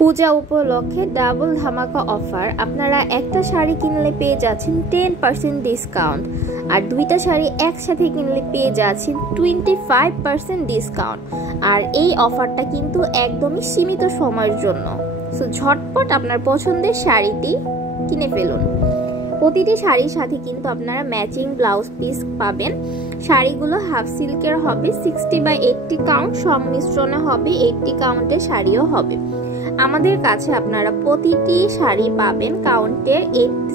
পূজা উপলক্ষে ডাবল ধামাকা অফার। আপনারা একটা শাড়ি কিনলে পেয়ে যাচ্ছেন 10% ডিসকাউন্ট, আর দুইটা শাড়ি একসাথে কিনলে পেয়ে যাচ্ছেন 25% ডিসকাউন্ট। আর এই অফারটা কিন্তু একদমই সীমিত সময়ের জন্য। সো ঝটপট আপনার পছন্দের শাড়িটি কিনে ফেলুন। প্রতিটি শাড়ির সাথে কিন্তু আপনারা ম্যাচিং ব্লাউজ পিস পাবেন। শাড়িগুলো হাফ সিল্কের হবে, 60/80 কাউন্ট সংমিশ্রণে হবে, 80 কাউন্টের শাড়িও হবে। আমাদের কাছে আপনারা প্রতিটি শাড়ি পাবেন কাউন্টের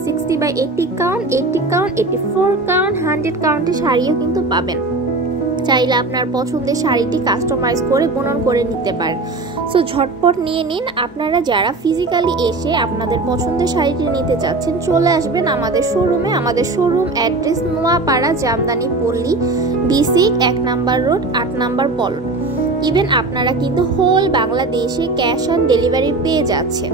60/80 কাউন্ট, 80 কাউন্ট, 84 কাউন্ট, 100 কাউন্টের শাড়িও কিন্তু পাবেন। চাইলে আপনার পছন্দের শাড়িটি কাস্টমাইজ করে বুনন করে নিতে পারেন। সো ঝটপট নিয়ে নিন। আপনারা যারা ফিজিক্যালি এসে আপনাদের পছন্দের শাড়িটি নিতে চাচ্ছেন, চলে আসবেন আমাদের শোরুমে। আমাদের শোরুম অ্যাড্রেস নোয়াপাড়া, জামদানি পল্লী, BC 1 নম্বর রোড, 8 নম্বর পলট। ইভেন আপনারা কিন্তু হোল বাংলাদেশে ক্যাশ অন ডেলিভারি পেয়ে যাচ্ছেন।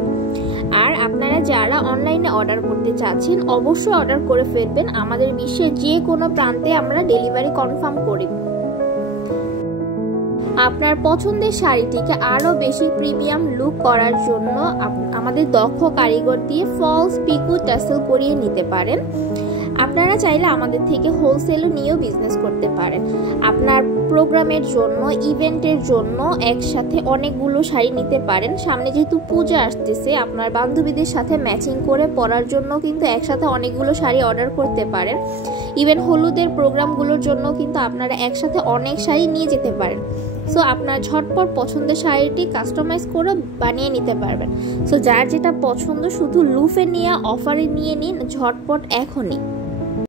আর আপনারা যারা অনলাইনে অর্ডার করতে চাচ্ছেন, অবশ্যই অর্ডার করে ফেলবেন। আমাদের বিশ্বের যে কোনো প্রান্তে আমরা ডেলিভারি কনফার্ম করি। আপনার পছন্দের শাড়িটিকে আরও বেশি প্রিমিয়াম লুক করার জন্য আমাদের দক্ষ কারিগর দিয়ে ফলস পিকো টাসেল করিয়ে নিতে পারেন। আপনারা চাইলে আমাদের থেকে হোলসেলও নিয়েও বিজনেস করতে পারেন। আপনার প্রোগ্রামের জন্য, ইভেন্টের জন্য একসাথে অনেকগুলো শাড়ি নিতে পারেন। সামনে যেহেতু পূজা আসতেছে, আপনার বান্ধবীদের সাথে ম্যাচিং করে পরার জন্য কিন্তু একসাথে অনেকগুলো শাড়ি অর্ডার করতে পারেন। ইভেন হলুদের প্রোগ্রামগুলোর জন্য কিন্তু আপনারা একসাথে অনেক শাড়ি নিয়ে যেতে পারেন। সো আপনার ঝটপট পছন্দের শাড়িটি কাস্টমাইজ করে বানিয়ে নিতে পারবেন। সো যার যেটা পছন্দ শুধু লুফে নিয়ে অফারে নিয়ে নিন ঝটপট এখনই।